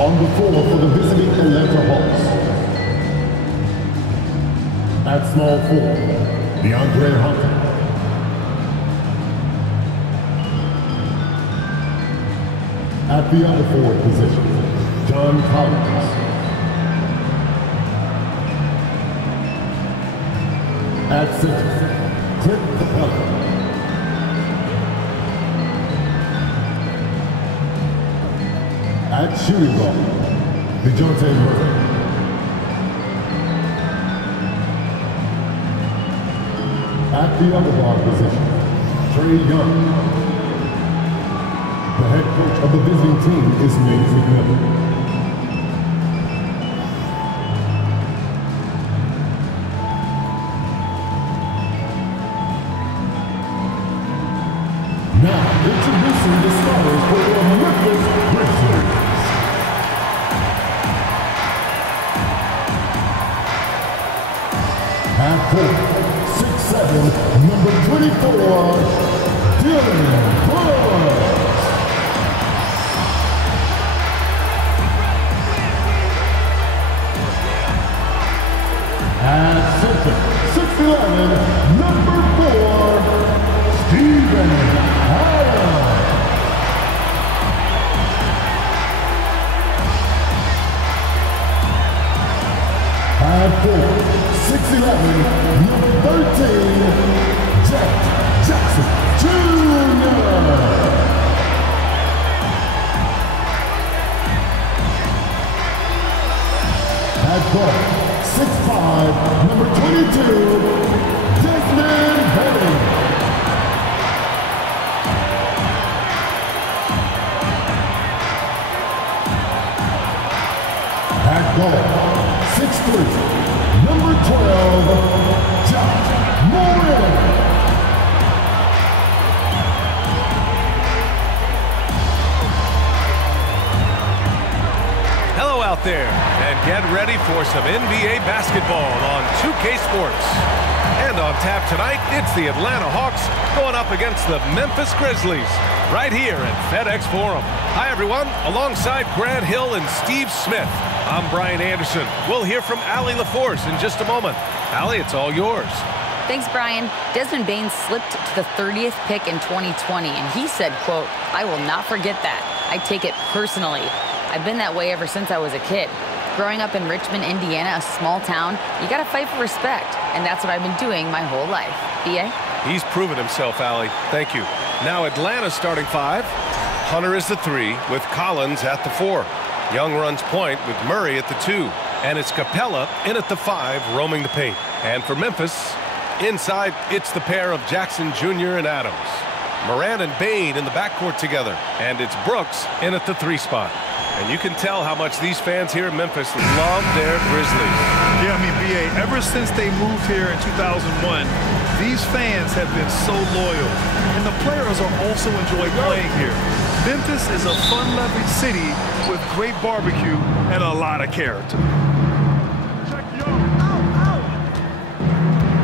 On the floor for the visiting Atlanta Hawks. At small forward, DeAndre Hunter. At the other forward position, John Collins. At center, Clint Capella. At shooting guard, DeJounte Murray. At the other guard position, Trae Young. The head coach of the visiting team is Memphis Grizzlies. Now, introducing the starters for the Memphis Grizzlies. At 4'6'7", number 24, Jaron Jackson. At center, 6'11", number 4, Steven Adams. At 6'11", number 13, Jaron Jackson Jr. At guard, 6'5", number 22, Desmond Bain. At guard, 6'3", number 12, Jack Morant. Hello out there, and get ready for some NBA basketball on 2K Sports. And on tap tonight, it's the Atlanta Hawks going up against the Memphis Grizzlies right here at FedEx Forum. Hi, everyone. Alongside Grant Hill and Steve Smith, I'm Brian Anderson. We'll hear from Allie LaForce in just a moment. Allie, it's all yours. Thanks, Brian. Desmond Bain slipped to the 30th pick in 2020, and he said, quote, "I will not forget that. I take it personally. I've been that way ever since I was a kid. Growing up in Richmond, Indiana, a small town, you got to fight for respect, and that's what I've been doing my whole life." B.A.? He's proven himself, Allie. Thank you. Now Atlanta's starting five. Hunter is the 3 with Collins at the 4. Young runs point with Murray at the 2. And it's Capella in at the 5, roaming the paint. And for Memphis, inside, it's the pair of Jackson Jr. and Adams. Morant and Bain in the backcourt together. And it's Brooks in at the 3 spot. And you can tell how much these fans here in Memphis love their Grizzlies. Yeah, I mean, B.A., ever since they moved here in 2001, these fans have been so loyal. And the players are also enjoy playing here. Memphis is a fun-loving city with great barbecue and a lot of character.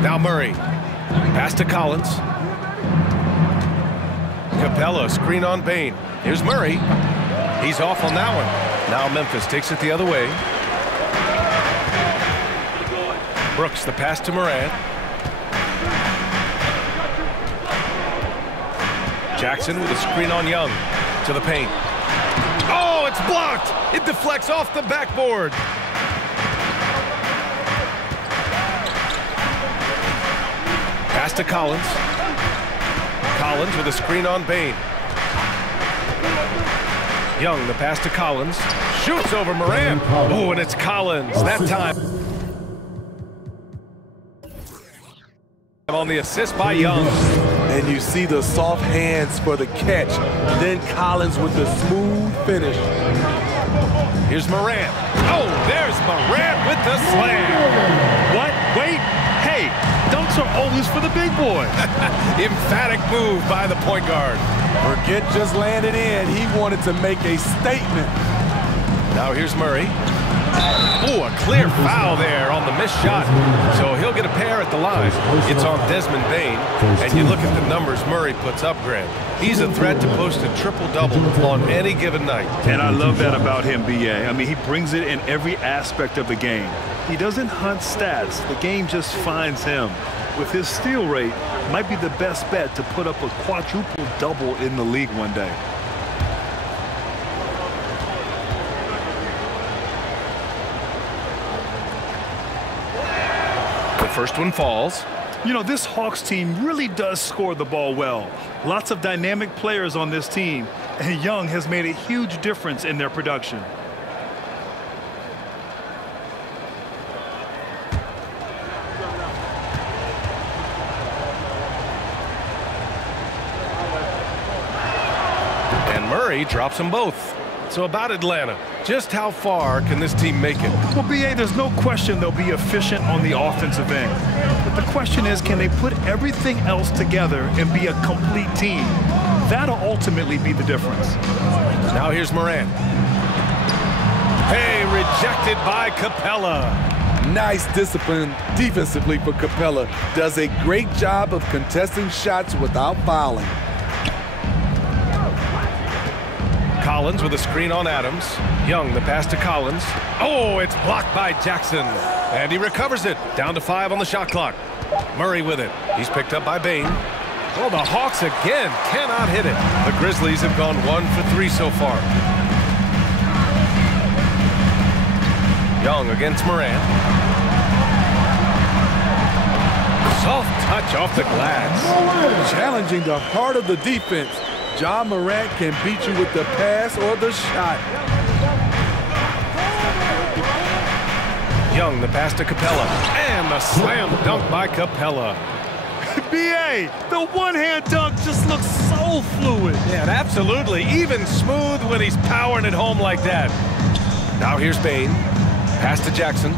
Now Murray. Pass to Collins. Capella, screen on Bain. Here's Murray. He's off on that one. Now Memphis takes it the other way. Brooks, the pass to Morant. Jackson with a screen on Young. To the paint. Oh, it's blocked! It deflects off the backboard. Pass to Collins. Collins with a screen on Bain. Young, the pass to Collins. Shoots over Morant. Oh, and it's Collins that time. On the assist by Young. And you see the soft hands for the catch. Then Collins with the smooth finish. Here's Morant. Oh, there's Morant with the slam. What? Wait. Hey, dunks are always for the big boy. Emphatic move by the point guard. Forget just landing in. He wanted to make a statement. Now here's Murray. Ooh, a clear foul there on the missed shot. So he'll get a pair at the line. It's on Desmond Bane. And you look at the numbers Murray puts up, Grant. He's a threat to post a triple-double on any given night. And I love that about him, B.A. I mean, he brings it in every aspect of the game. He doesn't hunt stats. The game just finds him. With his steal rate, might be the best bet to put up a quadruple-double in the league one day. The first one falls. You know, this Hawks team really does score the ball well. Lots of dynamic players on this team, and Young has made a huge difference in their production. And Murray drops them both. So about Atlanta, just how far can this team make it? Well, B.A., there's no question they'll be efficient on the offensive end. But the question is, can they put everything else together and be a complete team? That'll ultimately be the difference. Now here's Morant. Hey, rejected by Capella. Nice discipline defensively for Capella. Does a great job of contesting shots without fouling. Collins with a screen on Adams. Young, the pass to Collins. Oh, it's blocked by Jackson. And he recovers it. Down to 5 on the shot clock. Murray with it. He's picked up by Bane. Oh, the Hawks again cannot hit it. The Grizzlies have gone 1 for 3 so far. Young against Morant. Soft touch off the glass. Challenging the heart of the defense. Ja Morant can beat you with the pass or the shot. Young, the pass to Capella. And the slam dunk by Capella. B.A., the one-hand dunk just looks so fluid. Yeah, absolutely. Even smooth when he's powering it home like that. Now here's Bane. Pass to Jackson.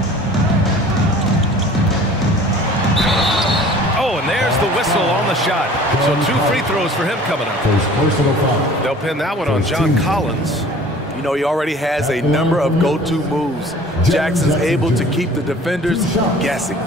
Oh, and there's the whistle on the shot. So 2 free throws for him coming up. They'll pin that one on John Collins. You know, he already has a number of go-to moves. Jackson's able to keep the defenders guessing.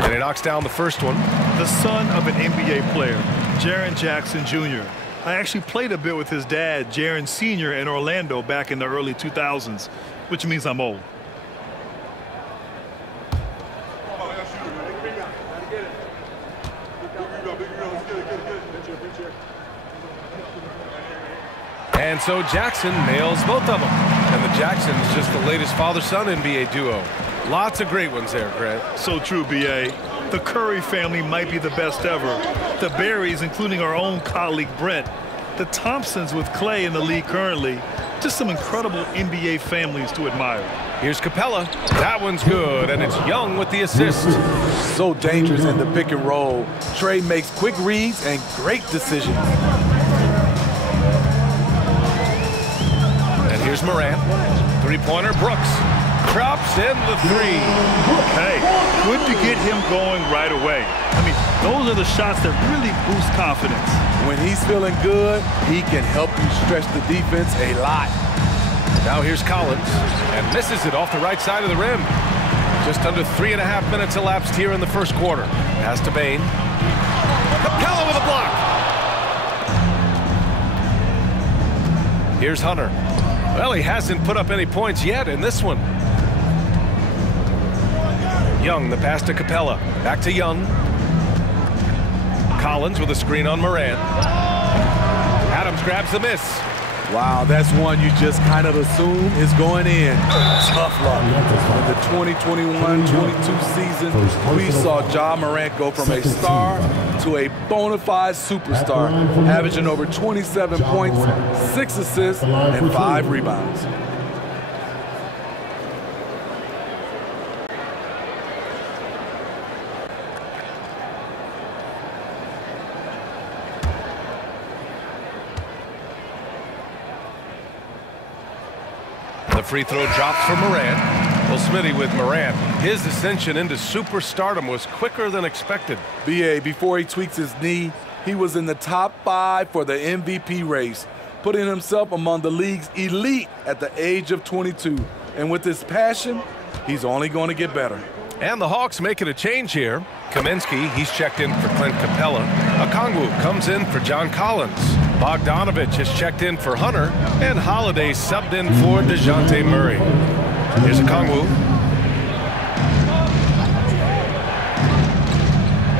And he knocks down the first one. The son of an NBA player, Jaron Jackson Jr. I actually played a bit with his dad, Jaron Sr. in Orlando back in the early 2000s, which means I'm old. And so Jackson nails both of them. And the Jacksons just the latest father-son NBA duo. Lots of great ones there, Grant. So true, B.A. The Curry family might be the best ever. The Berries, including our own colleague Brent. The Thompsons with Clay in the league currently. Just some incredible NBA families to admire. Here's Capella. That one's good, and it's Young with the assist. So dangerous in the pick and roll. Trey makes quick reads and great decisions. And here's Morant. Three-pointer, Brooks. Drops in the 3. Hey, good to get him going right away. I mean, those are the shots that really boost confidence. When he's feeling good, he can help you stretch the defense a lot. Now here's Collins, and misses it off the right side of the rim. Just under 3.5 minutes elapsed here in the first quarter. Pass to Bane. Capella with a block. Here's Hunter. Well, he hasn't put up any points yet in this one. Young, the pass to Capella. Back to Young. Collins with a screen on Morant. Adams grabs the miss. Wow, that's one you just kind of assume is going in. Tough luck. In the 2021-22 season, we saw Ja Morant go from a star to a bona fide superstar, averaging over 27 points, 6 assists, and 5 rebounds. The free throw dropped for Morant. Well, Smitty, with Morant, his ascension into superstardom was quicker than expected. B.A., before he tweaks his knee, he was in the top 5 for the MVP race, putting himself among the league's elite at the age of 22. And with his passion, he's only going to get better. And the Hawks making a change here. Kaminsky, he's checked in for Clint Capella. Okongwu comes in for John Collins. Bogdanovich has checked in for Hunter. And Holiday subbed in for DeJounte Murray. Here's Okongwu.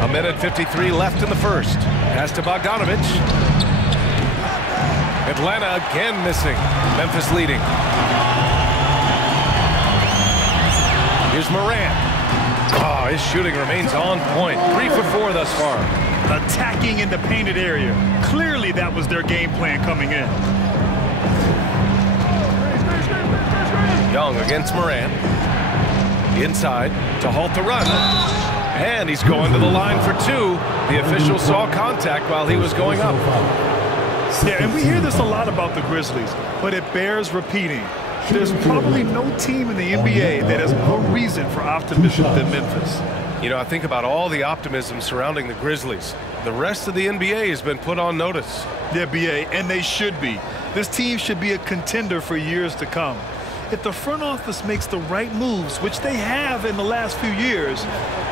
A minute 53 left in the first. Pass to Bogdanovich. Atlanta again missing. Memphis leading. Here's Morant. Oh, his shooting remains on point. 3 for 4 thus far. Attacking in the painted area. Clearly that was their game plan coming in. Young against Morant. Inside to halt the run. And he's going to the line for 2. The official saw contact while he was going up. Yeah, and we hear this a lot about the Grizzlies, but it bears repeating. There's probably no team in the NBA that has more reason for optimism than Memphis. You know, I think about all the optimism surrounding the Grizzlies. The rest of the NBA has been put on notice. Yeah, B.A., and they should be. This team should be a contender for years to come. If the front office makes the right moves, which they have in the last few years,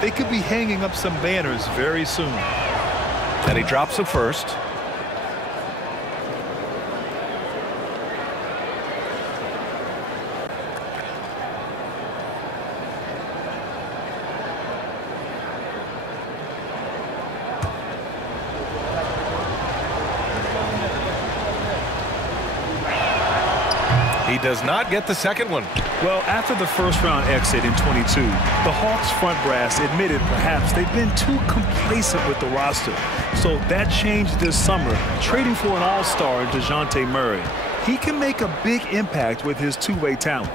they could be hanging up some banners very soon. And he drops it first. He does not get the second one. Well, after the first-round exit in 22, the Hawks front brass admitted perhaps they've been too complacent with the roster. So that changed this summer, trading for an all-star in DeJounte Murray. He can make a big impact with his two-way talent.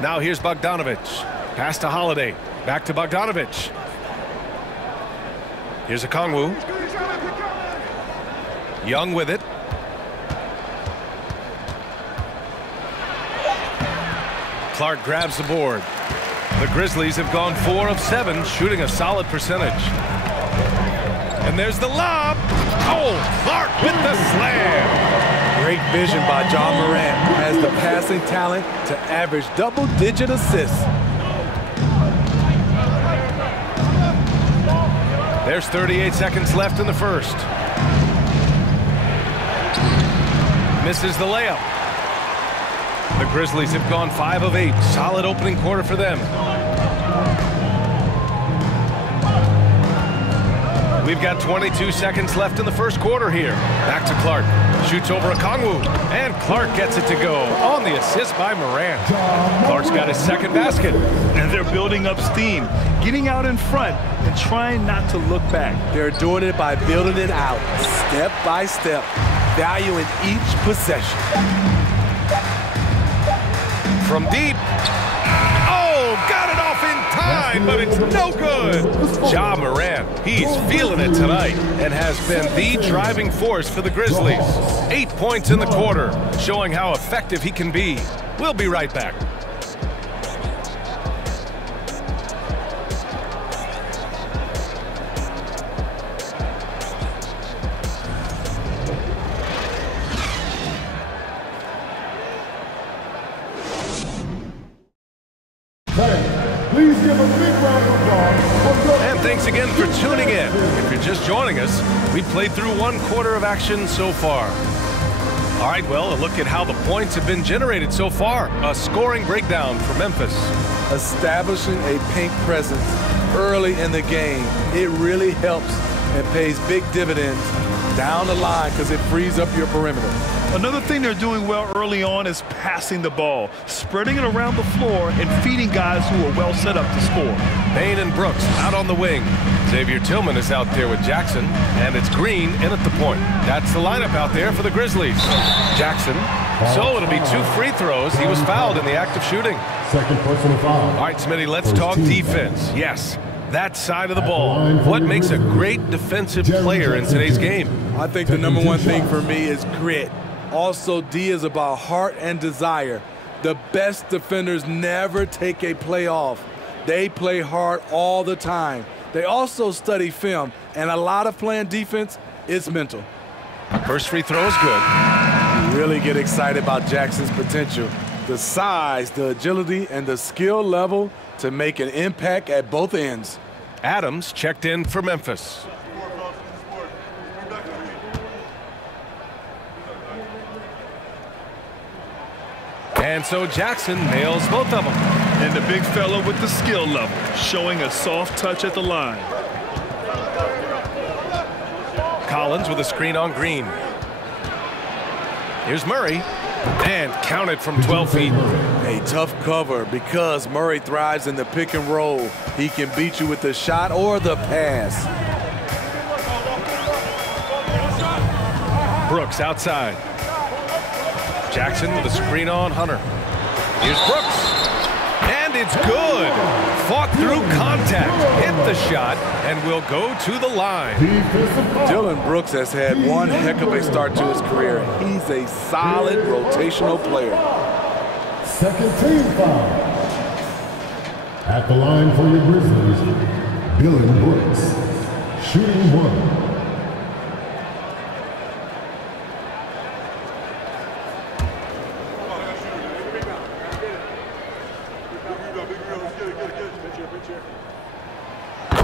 Now here's Bogdanovich. Pass to Holiday. Back to Bogdanovich. Here's Okongwu. Young with it. Clark grabs the board. The Grizzlies have gone 4 of 7, shooting a solid percentage. And there's the lob. Oh, Clark with the slam. Great vision by John Morant, who has the passing talent to average double-digit assists. There's 38 seconds left in the first. Misses the layup. The Grizzlies have gone 5 of 8. Solid opening quarter for them. We've got 22 seconds left in the first quarter here. Back to Clark. Shoots over Okongwu. And Clark gets it to go on the assist by Morant. Clark's got his second basket. And they're building up steam, getting out in front and trying not to look back. They're doing it by building it out, step by step, valuing each possession. From deep. Oh, got it off in time, but it's no good. Ja Morant, he's feeling it tonight and has been the driving force for the Grizzlies. 8 points in the quarter, showing how effective he can be. We'll be right back. Please give a big round of applause. And thanks again for tuning in. If you're just joining us, we've played through 1 quarter of action so far. All right, well, a look at how the points have been generated so far. A scoring breakdown for Memphis. Establishing a paint presence early in the game, it really helps and pays big dividends down the line because it frees up your perimeter. Another thing they're doing well early on is passing the ball, spreading it around the floor and feeding guys who are well set up to score. Payne and Brooks out on the wing. Xavier Tillman is out there with Jackson, and it's Green in at the point. That's the lineup out there for the Grizzlies. Jackson. So it'll be 2 free throws. He was fouled in the act of shooting. Second personal foul. All right, Smitty, let's talk defense. Yes, that side of the ball. What makes a great defensive player in today's game? I think the #1 thing for me is grit. Also, D is about heart and desire. The best defenders never take a play off. They play hard all the time. They also study film, and a lot of playing defense is mental. First free throw is good. You really get excited about Jackson's potential. The size, the agility, and the skill level to make an impact at both ends. Adams checked in for Memphis. And so Jackson nails both of them. And the big fella with the skill level, showing a soft touch at the line. Collins with a screen on Green. Here's Murray, and counted from 12 feet. A tough cover because Murray thrives in the pick and roll. He can beat you with the shot or the pass. Brooks outside. Jackson with a screen on Hunter. Here's Brooks. And it's good. Fought through contact, hit the shot, and will go to the line. Dillon Brooks has had one heck of a start to his career. He's a solid rotational player. Second team foul. At the line for your Grizzlies, Dillon Brooks, shooting one.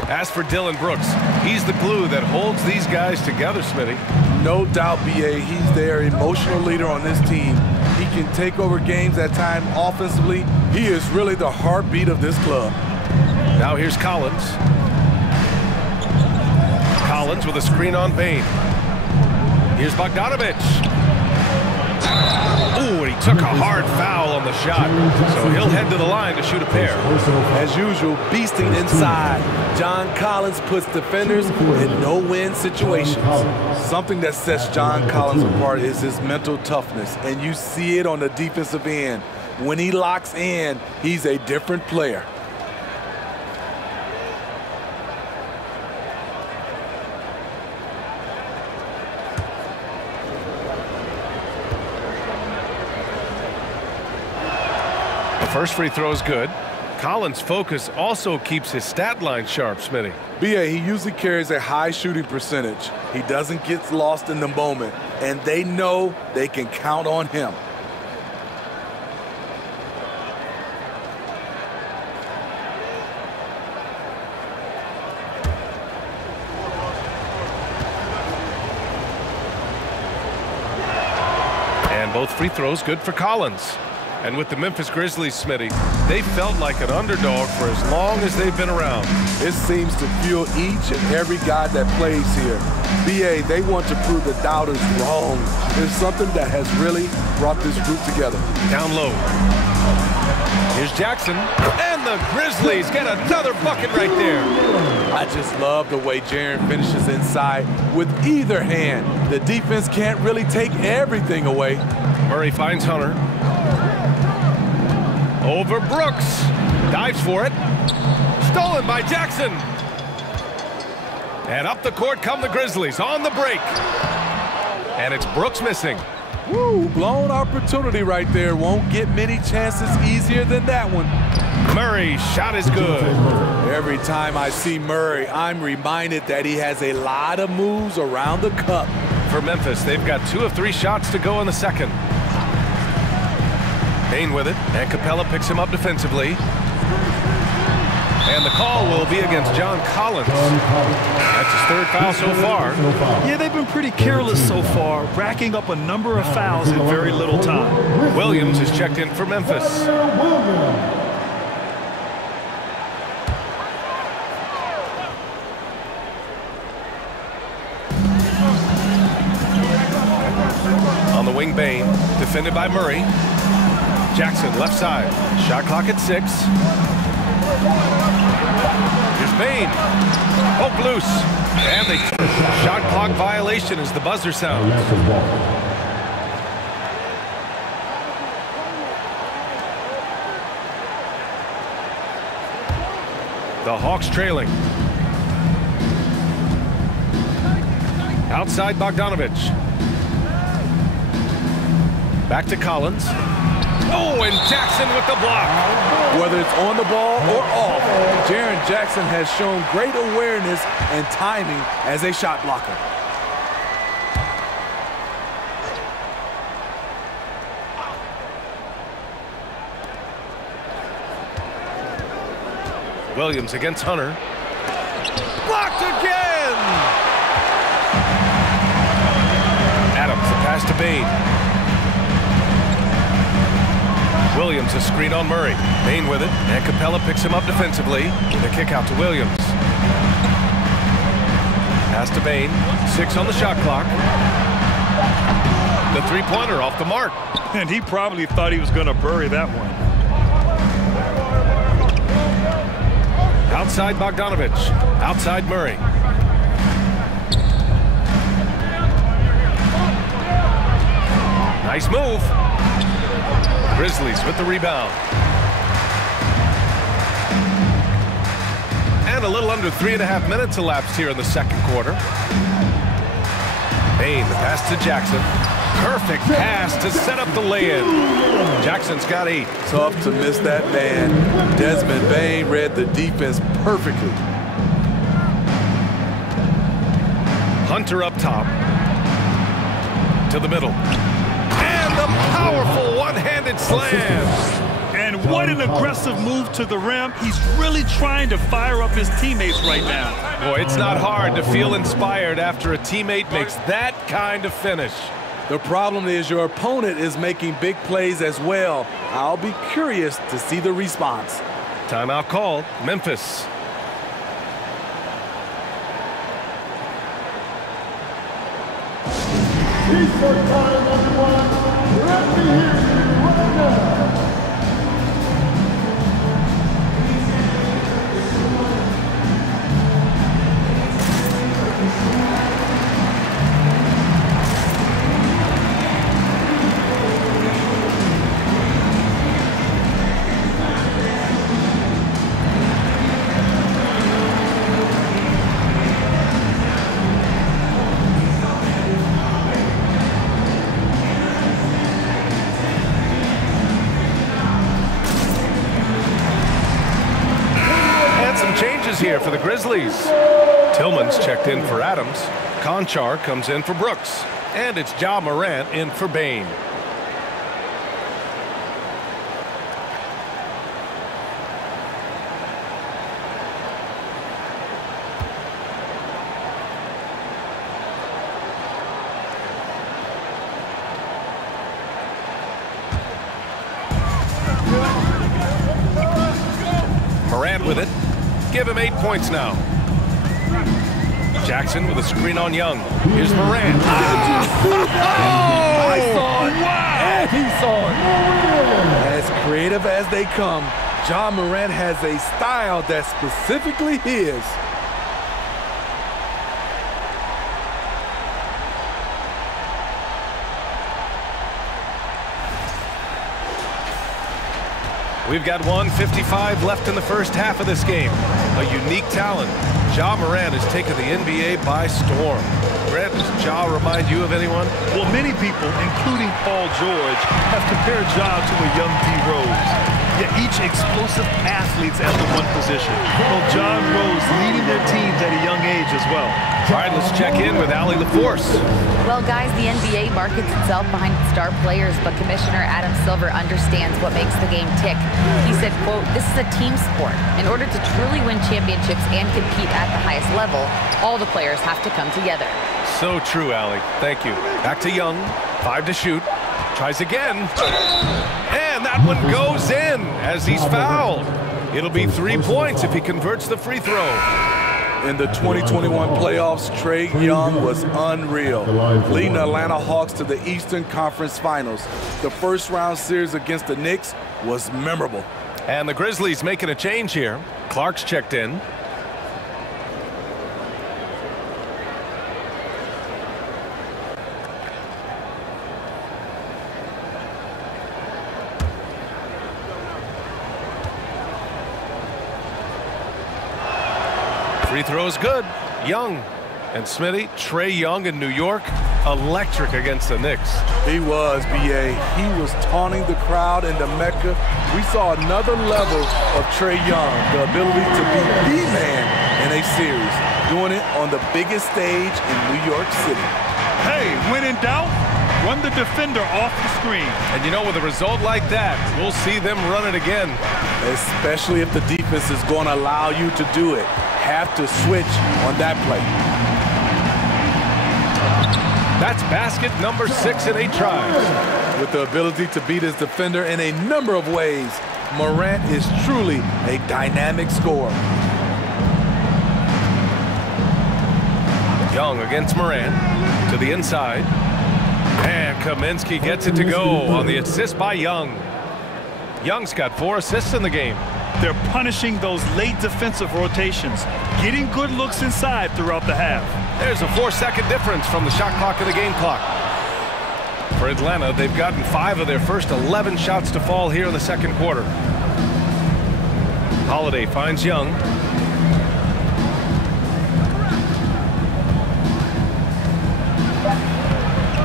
As for Dillon Brooks, he's the glue that holds these guys together, Smitty. No doubt, B.A., he's their emotional leader on this team. He can take over games at times offensively. He is really the heartbeat of this club. Now here's Collins. Collins with a screen on Bain. Here's Bogdanovich. Ooh, and he took a hard foul on the shot. So he'll head to the line to shoot a pair. As usual, beasting inside. John Collins puts defenders in no-win situations. Something that sets John Collins apart is his mental toughness, and you see it on the defensive end. When he locks in, he's a different player. First free throw is good. Collins' focus also keeps his stat line sharp, Smitty. B.A., he usually carries a high shooting percentage. He doesn't get lost in the moment, and they know they can count on him. And both free throws good for Collins. And with the Memphis Grizzlies, Smitty, they felt like an underdog for as long as they've been around. It seems to fuel each and every guy that plays here. B.A., they want to prove the doubters wrong. It's something that has really brought this group together. Down low. Here's Jackson, and the Grizzlies get another bucket right there. I just love the way Jaron finishes inside with either hand. The defense can't really take everything away. Murray finds Hunter. Over Brooks. Dives for it. Stolen by Jackson. And up the court come the Grizzlies on the break. And it's Brooks missing. Woo, blown opportunity right there. Won't get many chances easier than that one. Murray's shot is good. Every time I see Murray, I'm reminded that he has a lot of moves around the cup. For Memphis, they've got 2 of 3 shots to go in the second. Bain with it, and Capella picks him up defensively. And the call will be against John Collins. That's his 3rd foul so far. Yeah, they've been pretty careless so far, racking up a number of fouls in very little time. Williams is checked in for Memphis. On the wing, Bain, defended by Murray. Jackson left side. Shot clock at 6. Here's Bain. Poke loose. And they shot clock violation as the buzzer sounds. The Hawks trailing. Outside Bogdanovich. Back to Collins. Oh, and Jackson with the block. Whether it's on the ball or off, Jaron Jackson has shown great awareness and timing as a shot blocker. Williams against Hunter. Blocked again! Adams, the pass to Bain. Williams, a screen on Murray. Bain with it, and Capella picks him up defensively. The kick out to Williams. Pass to Bain. 6 on the shot clock. The three-pointer off the mark. And he probably thought he was going to bury that one. Outside Bogdanovich. Outside Murray. Nice move. Grizzlies with the rebound. And a little under 3.5 minutes elapsed here in the second quarter. Bain, the pass to Jackson. Perfect pass to set up the lay-in. Jackson's got 8. Tough to miss that man. Desmond Bain read the defense perfectly. Hunter up top. To the middle. And the powerful one-handed slam. And what an aggressive move to the rim. He's really trying to fire up his teammates right now. Boy, it's not hard to feel inspired after a teammate makes that kind of finish. The problem is your opponent is making big plays as well. I'll be curious to see the response. Timeout called. Memphis. Eastern time, everyone. Let me hear you right now. Here for the Grizzlies. Tillman's checked in for Adams. Conchar comes in for Brooks. And it's Ja Morant in for Bain. Morant with it. Give him 8 points now. Jackson with a screen on Young. Here's Morant. I saw it. Wow. And he saw it. As creative as they come, Ja Morant has a style that's specifically his. We've got 1:55 left in the first half of this game. A unique talent. Ja Morant has taken the NBA by storm. Grant, does Ja remind you of anyone? Well, many people, including Paul George, have compared Ja to a young D. Rose. Yet each explosive athletes at the one position. Well, John Rose leading their teams at a young age as well. All right, let's check in with Allie LaForce. Well, guys, the NBA markets itself behind star players, but Commissioner Adam Silver understands what makes the game tick. He said, quote, "This is a team sport. In order to truly win championships and compete at the highest level, all the players have to come together." So true, Allie. Thank you. Back to Young. 5 to shoot. Tries again. And that one goes in as he's fouled. It'll be 3 points if he converts the free throw. In the 2021 playoffs, Trae Young was unreal, leading the Atlanta Hawks to the Eastern Conference Finals. The first-round series against the Knicks was memorable. And the Grizzlies making a change here. Clark's checked in. Free throw is good. Young. And Smitty, Trae Young in New York, electric against the Knicks. He was, B.A. He was taunting the crowd in the Mecca. We saw another level of Trae Young, the ability to be the man in a series, doing it on the biggest stage in New York City. Hey, when in doubt, run the defender off the screen. And you know, with a result like that, we'll see them run it again. Especially if the defense is going to allow you to do it. Have to switch on that play. That's basket number 6 in 8 tries. With the ability to beat his defender in a number of ways, Morant is truly a dynamic scorer. Young against Morant to the inside. And Kaminsky gets it to go on the assist by Young. Young's got 4 assists in the game. They're punishing those late defensive rotations, getting good looks inside throughout the half. There's a 4-second difference from the shot clock to the game clock. For Atlanta, they've gotten 5 of their first 11 shots to fall here in the second quarter. Holiday finds Young.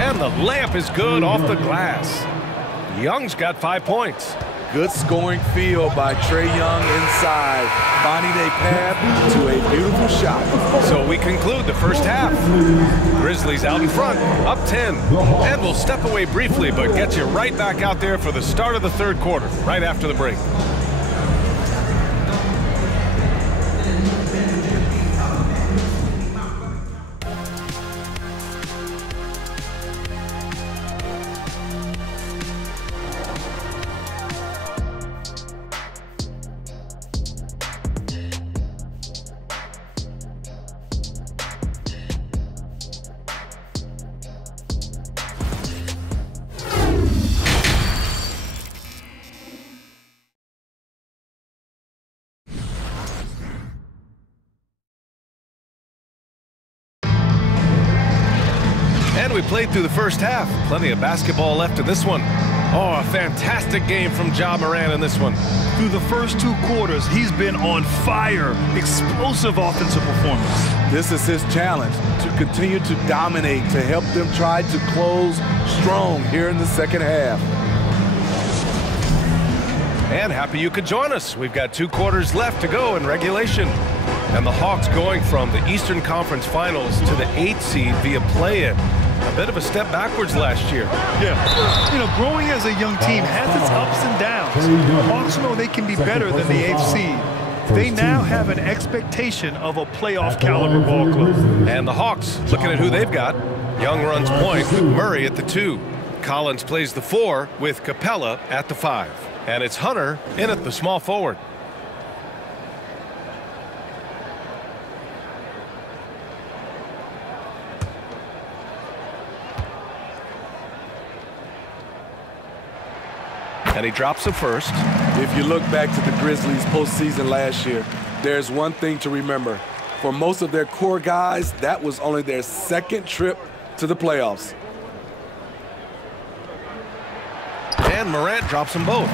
And the layup is good off the glass. Young's got 5 points. Good scoring field by Trae Young inside, finding a path to a beautiful shot. So we conclude the first half. Grizzlies out in front, up 10. And we'll step away briefly, but get you right back out there for the start of the third quarter, right after the break. And we played through the first half. Plenty of basketball left in this one. Oh, a fantastic game from Ja Morant in this one. Through the first 2 quarters, he's been on fire. Explosive offensive performance. This is his challenge, to continue to dominate, to help them try to close strong here in the second half. And happy you could join us. We've got 2 quarters left to go in regulation. And the Hawks going from the Eastern Conference Finals to the 8th seed via play-in. A bit of a step backwards last year. Yeah, you know, growing as a young team has its ups and downs. The Hawks know they can be better than the 8th seed. They now have an expectation of a playoff caliber ball club. And the Hawks, looking at who they've got. Young runs point with Murray at the 2. Collins plays the 4 with Capella at the 5. And it's Hunter in at the small forward. And he drops it first. If you look back to the Grizzlies postseason last year, there's one thing to remember. For most of their core guys, that was only their 2nd trip to the playoffs. And Morant drops them both.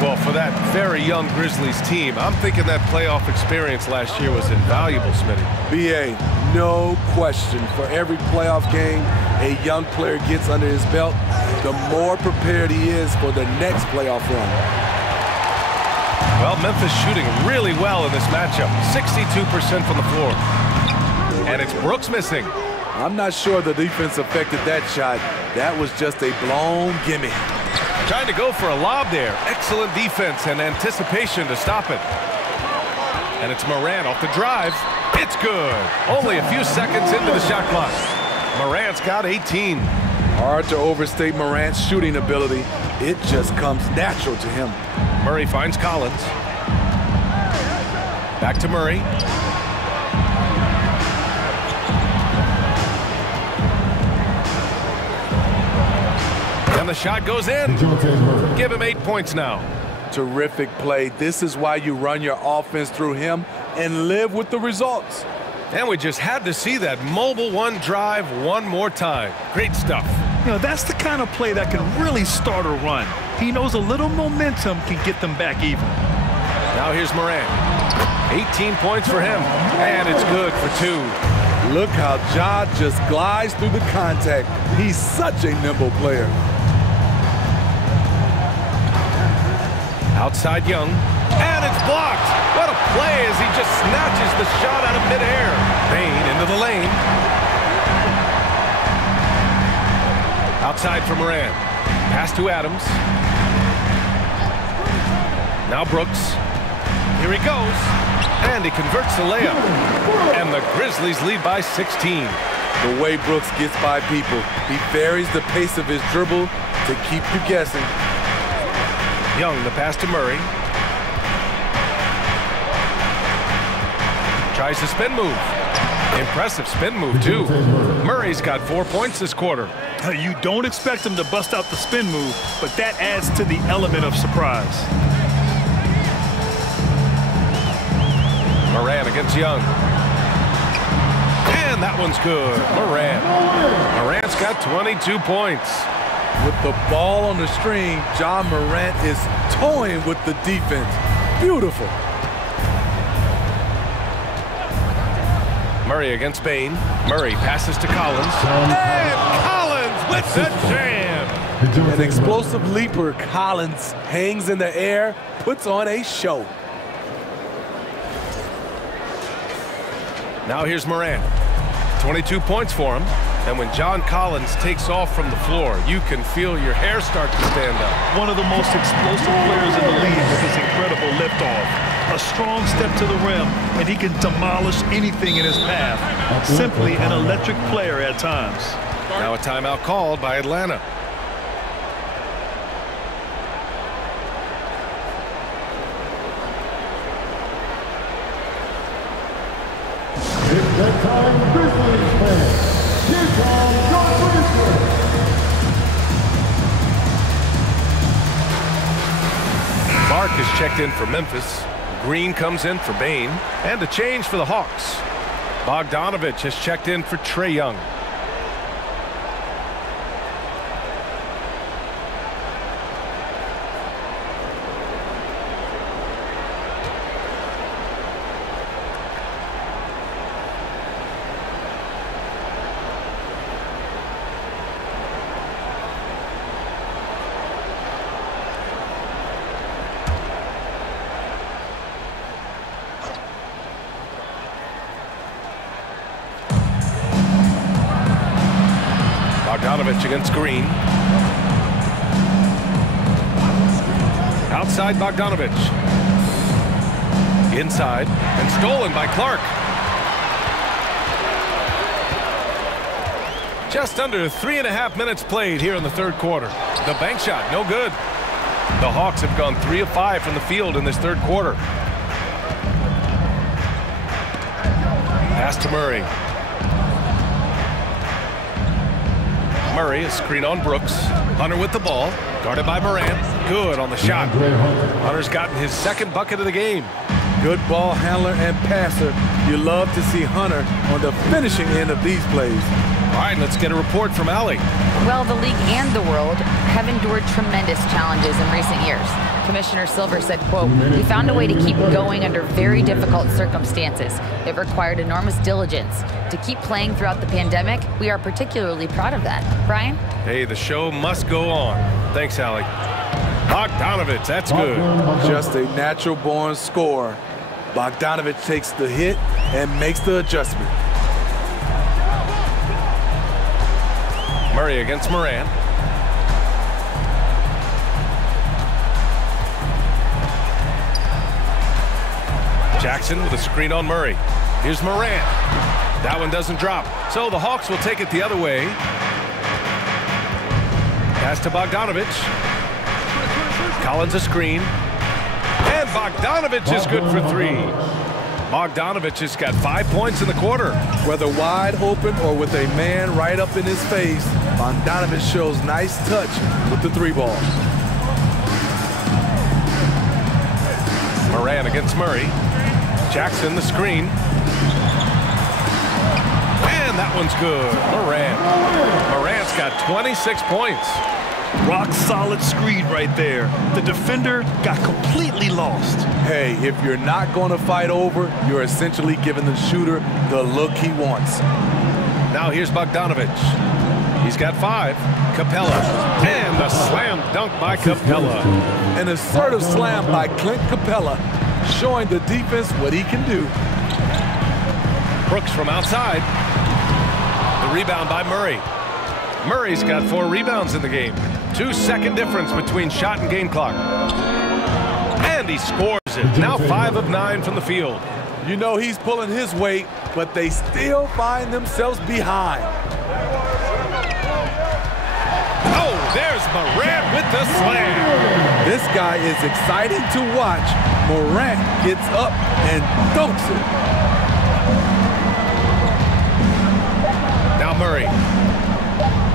Well, for that very young Grizzlies team, I'm thinking that playoff experience last year was invaluable, Smitty. B.A., no question. For every playoff game a young player gets under his belt, the more prepared he is for the next playoff run. Well, Memphis shooting really well in this matchup. 62% from the floor. And it's Brooks missing. I'm not sure the defense affected that shot. That was just a blown gimme. Trying to go for a lob there. Excellent defense and anticipation to stop it. And it's Morant off the drive. It's good. Only a few seconds into the shot clock. Morant's got 18. Hard to overstate Morant's shooting ability. It just comes natural to him. Murray finds Collins. Back to Murray. And the shot goes in. Give him 8 points now. Terrific play. This is why you run your offense through him and live with the results. And we just had to see that mobile 1 drive one more time. Great stuff. You know, that's the kind of play that can really start a run. He knows a little momentum can get them back even. Now here's Morant. 18 points for him. And it's good for 2. Look how Ja just glides through the contact. He's such a nimble player. Outside Young, and it's blocked. What a play as he just snatches the shot out of midair. Bain into the lane. Outside for Moran. Pass to Adams. Now Brooks. Here he goes. And he converts the layup. And the Grizzlies lead by 16. The way Brooks gets by people, he varies the pace of his dribble to keep you guessing. Young, the pass to Murray. Tries the spin move. Impressive spin move, too. Murray's got 4 points this quarter. You don't expect him to bust out the spin move, but that adds to the element of surprise. Moran against Young. And that one's good. Moran. Moran's got 22 points. With the ball on the string, Ja Morant is toying with the defense. Beautiful. Murray against Bain. Murray passes to Collins. And Collins with the jam. An explosive leaper, Collins hangs in the air, puts on a show. Now here's Moran. 22 points for him. And when John Collins takes off from the floor, you can feel your hair start to stand up. One of the most explosive players in the league with his incredible liftoff. A strong step to the rim, and he can demolish anything in his path. Simply an electric player at times. Now a timeout called by Atlanta. It's that time, Grizzlies fans. Here comes your Grizzlies. Mark is checked in for Memphis. Green comes in for Bain. And a change for the Hawks. Bogdanovich has checked in for Trae Young. Bogdanovich against Green. Outside Bogdanovich. Inside and stolen by Clark. Just under 3.5 minutes played here in the third quarter. The bank shot, no good. The Hawks have gone 3 of 5 from the field in this third quarter. Pass to Murray. Murray, a screen on Brooks. Hunter with the ball, guarded by Moran. Good on the shot. Hunter's gotten his second bucket of the game. Good ball handler and passer. You love to see Hunter on the finishing end of these plays. All right, let's get a report from Allie. Well, the league and the world have endured tremendous challenges in recent years. Commissioner Silver said, quote, "We found a way to keep going under very difficult circumstances. It required enormous diligence. To keep playing throughout the pandemic, we are particularly proud of that." Brian? Hey, the show must go on. Thanks, Allie. Bogdanovich, that's good. Just a natural-born scorer. Bogdanovich takes the hit and makes the adjustment. Murray against Moran. Jackson with a screen on Murray. Here's Moran. That one doesn't drop. So the Hawks will take it the other way. Pass to Bogdanovich. Collins a screen. And Bogdanovich is good for 3. Bogdanovich has got 5 points in the quarter. Whether wide open or with a man right up in his face, Bogdanovich shows nice touch with the 3 ball. Moran against Murray. Jackson the screen. And that one's good. Moran's got 26 points. Rock solid screen right there. The defender got completely lost. Hey, if you're not going to fight over, you're essentially giving the shooter the look he wants. Now here's Bogdanovich. He's got 5. Capella. And the slam dunk by Capella. An assertive slam by Clint Capella, showing the defense what he can do. Brooks from outside. The rebound by Murray. Murray's got 4 rebounds in the game. 2-second difference between shot and game clock. And he scores it. Now 5 of 9 from the field. You know he's pulling his weight, but they still find themselves behind. Oh, there's Morant with the slam. This guy is exciting to watch. Morant gets up and dunks it. Now Murray.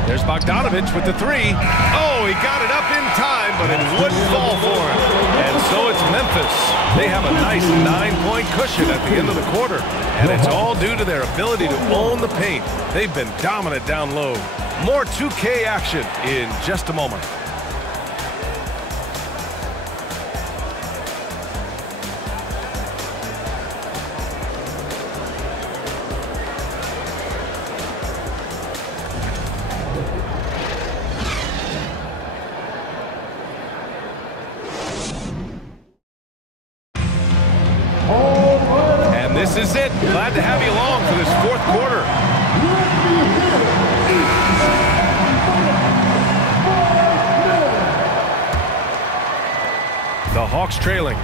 There's Bogdanovich with the 3. Oh, he got it up in time, but it wouldn't fall for him. And so it's Memphis. They have a nice 9-point cushion at the end of the quarter. And it's all due to their ability to own the paint. They've been dominant down low. More 2K action in just a moment. This is it. Glad to have you along for this 4th quarter. The Hawks trailing.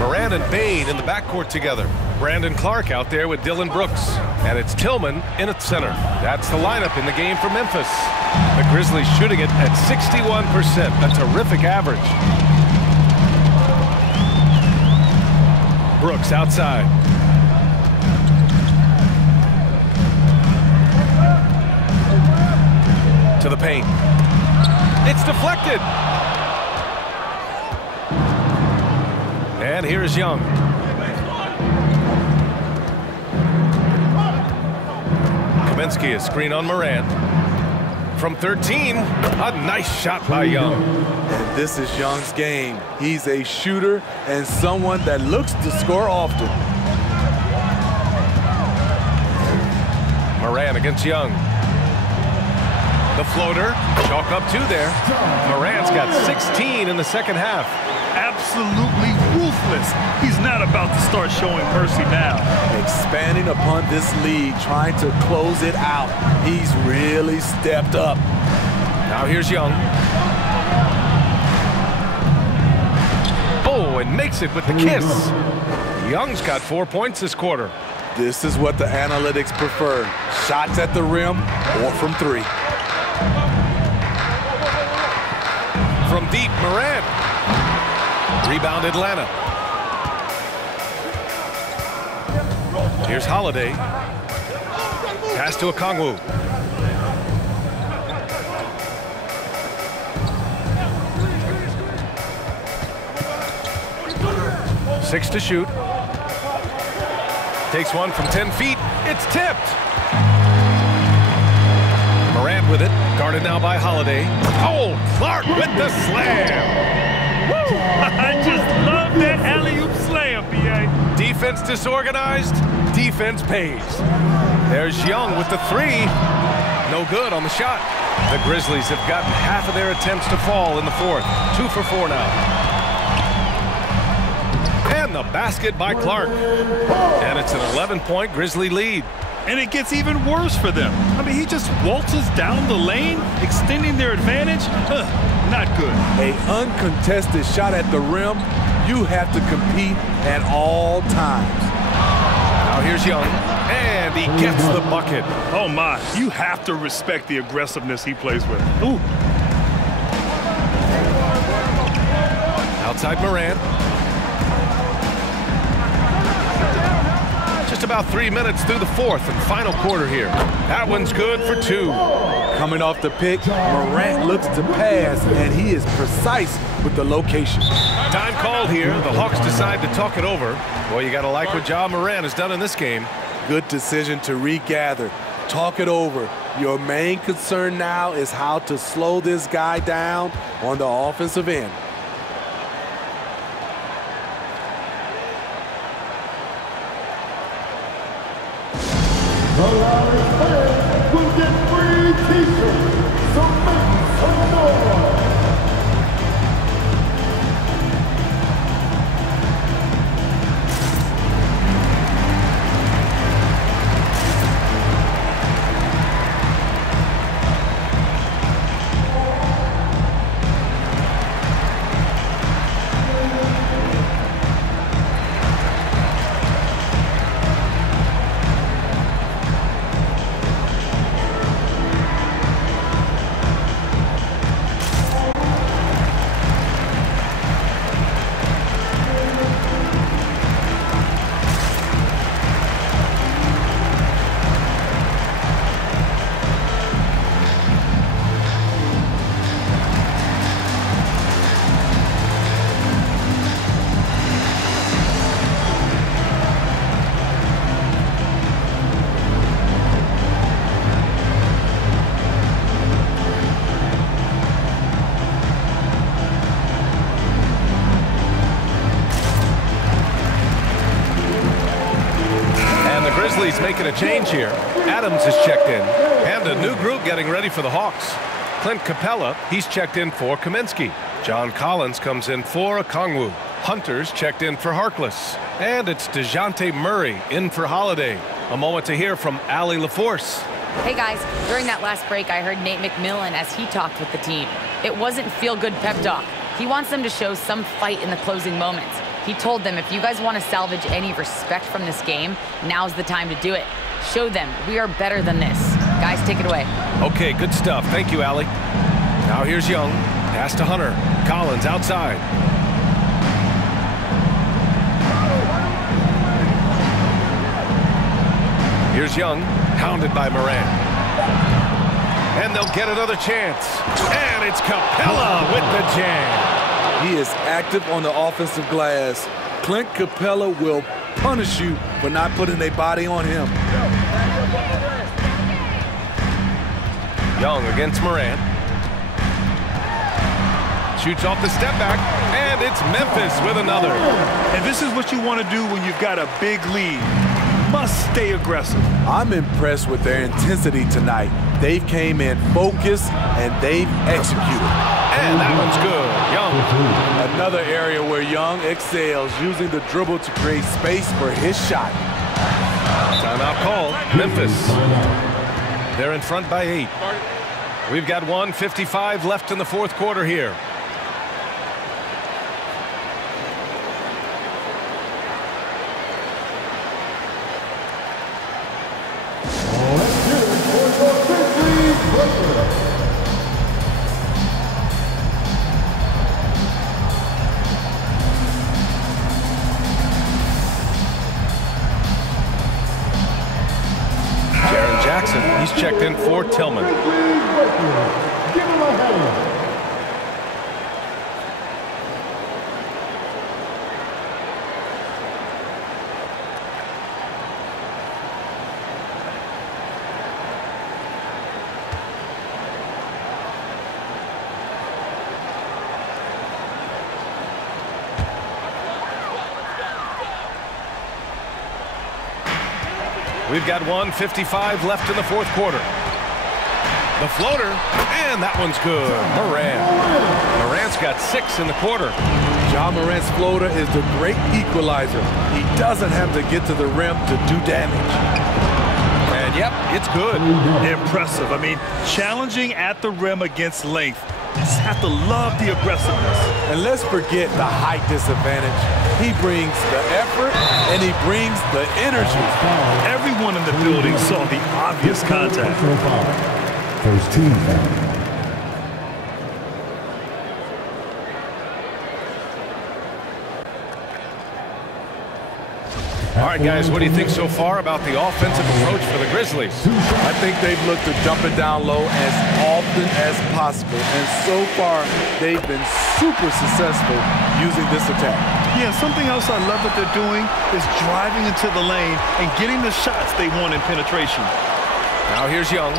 Morant and Bane in the backcourt together. Brandon Clark out there with Dylan Brooks. And it's Tillman in at center. That's the lineup in the game for Memphis. The Grizzlies shooting it at 61%. A terrific average. Brooks outside. To the paint. It's deflected. And here's Young. Kaminsky, a screen on Morant. From 13, a nice shot by Young. And this is Young's game. He's a shooter and someone that looks to score often. Morant against Young. The floater, chalk up 2 there. Morant's got 16 in the second half. Absolutely ruthless. He's not about to start showing mercy now. Expanding upon this lead, trying to close it out. He's really stepped up. Now here's Young. Oh, and makes it with the kiss. Young's got 4 points this quarter. This is what the analytics prefer. Shots at the rim or from 3. From deep, Morant. Rebound Atlanta. Here's Holiday. Pass to Okongwu. Six to shoot. Takes one from 10 feet. It's tipped. Morant with it. Guarded now by Holiday. Oh, Clark with the slam. Woo! I just love that alley-oop slam, B.A. Defense disorganized. Defense pays. There's Young with the 3. No good on the shot. The Grizzlies have gotten half of their attempts to fall in the 4th. 2 for 4 now. And the basket by Clark. And it's an 11-point Grizzly lead. And it gets even worse for them. I mean, he just waltzes down the lane, extending their advantage. Not good. An uncontested shot at the rim, you have to compete at all times. Now here's Young, and he gets the bucket. Oh, my. You have to respect the aggressiveness he plays with. Ooh. Outside Morant. Just about 3 minutes through the 4th and final quarter here. That one's good for 2. Coming off the pick, Morant looks to pass, and he is precise with the location. Time called here. The Hawks decide to talk it over. Boy, you got to like what Ja Morant has done in this game. Good decision to regather, talk it over, Your main concern now is how to slow this guy down on the offensive end. The loudest fan will get free t-shirts, so make some noise. Grizzlies making a change here. Adams is checked in. And a new group getting ready for the Hawks. Clint Capella, he's checked in for Kaminsky. John Collins comes in for Okongwu. Hunter's checked in for Harkless. And it's DeJounte Murray in for Holiday. A moment to hear from Allie LaForce. Hey guys, during that last break, I heard Nate McMillan as he talked with the team. It wasn't feel-good pep talk. He wants them to show some fight in the closing moments. He told them, if you guys want to salvage any respect from this game, now's the time to do it. Show them we are better than this. Guys, take it away. Okay, good stuff. Thank you, Allie. Now here's Young. Pass to Hunter. Collins outside. Here's Young, hounded by Moran. And they'll get another chance. And it's Capella with the jam. He is active on the offensive glass. Clint Capella will punish you for not putting a body on him. Young against Moran. Shoots off the step back, and it's Memphis with another. And this is what you want to do when you've got a big lead. Must stay aggressive. I'm impressed with their intensity tonight. They came in focused, and they've executed. And that one's good. Young. Another area where Young excels, using the dribble to create space for his shot. Timeout call. Memphis. They're in front by 8. We've got 1:55 left in the fourth quarter here. Jaron Jackson, he's checked in for Tillman. Give him a hand. We've got 1:55 left in the fourth quarter. The floater, and that one's good. Moran. Morant's got 6 in the quarter. Ja Morant's floater is the great equalizer. He doesn't have to get to the rim to do damage. And yep, it's good. Impressive. I mean, challenging at the rim against length. You just have to love the aggressiveness. And let's forget the height disadvantage. He brings the effort, and he brings the energy. Everyone in the building saw the obvious contact. First team foul. All right, guys, what do you think so far about the offensive approach for the Grizzlies? I think they've looked to jump it down low as often as possible. And so far, they've been super successful using this attack. Yeah, something else I love that they're doing is driving into the lane and getting the shots they want in penetration. Now here's Young,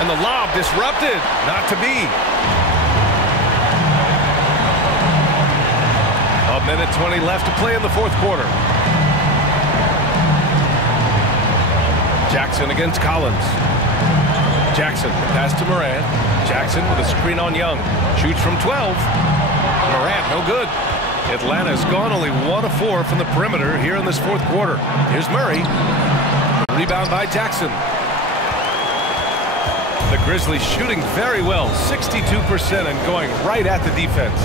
and the lob disrupted. Not to be. A minute 20 left to play in the fourth quarter. Jackson against Collins. Jackson, pass to Morant. Jackson with a screen on Young. Shoots from 12. Morant, no good. Atlanta's gone only 1 of 4 from the perimeter here in this fourth quarter. Here's Murray. Rebound by Jackson. The Grizzlies shooting very well, 62% and going right at the defense.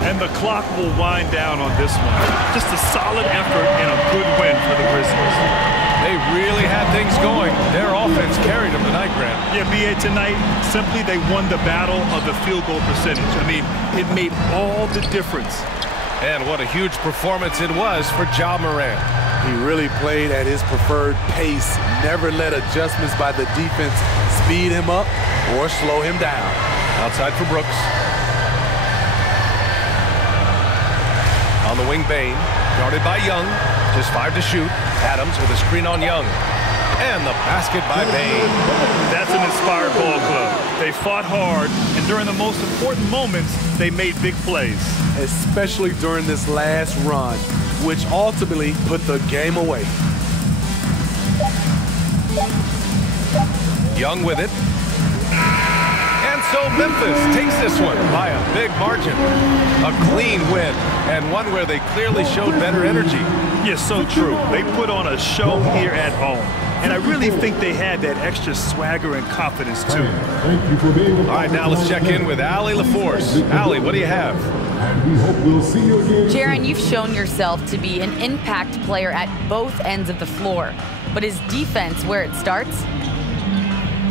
And the clock will wind down on this one. Just a solid effort and a good win for the Grizzlies. They really had things going. Their offense carried them tonight, Grant. Yeah, B.A., tonight, simply they won the battle of the field goal percentage. I mean, it made all the difference. And what a huge performance it was for Ja Morant. He really played at his preferred pace, never let adjustments by the defense speed him up or slow him down. Outside for Brooks. On the wing, Bain, guarded by Young. Just 5 to shoot. Adams with a screen on Young. And the basket by Bain. That's an inspired ball club. They fought hard, and during the most important moments, they made big plays. Especially during this last run, which ultimately put the game away. Young with it. And so Memphis takes this one by a big margin. A clean win, and one where they clearly showed better energy. Yes, so true. They put on a show here at home. And I really think they had that extra swagger and confidence, too. Thank you for being All right, now let's check in with Allie LaForce. Allie, what do you have? And we hope we'll see you again. Jaron, you've shown yourself to be an impact player at both ends of the floor. But is defense where it starts?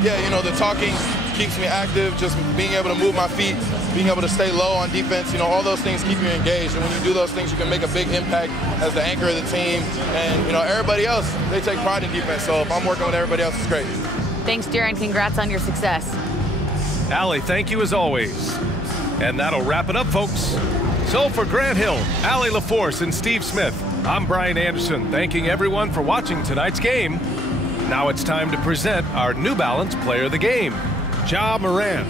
Yeah, you know, the talking keeps me active, just being able to move my feet, being able to stay low on defense, you know, all those things keep you engaged. And when you do those things, you can make a big impact as the anchor of the team. And, you know, everybody else, they take pride in defense. So if I'm working with everybody else, it's great. Thanks, Jaron. Congrats on your success. Allie, thank you as always. And that'll wrap it up, folks. So for Grant Hill, Allie LaForce, and Steve Smith, I'm Brian Anderson, thanking everyone for watching tonight's game. Now it's time to present our New Balance Player of the Game, Ja Morant.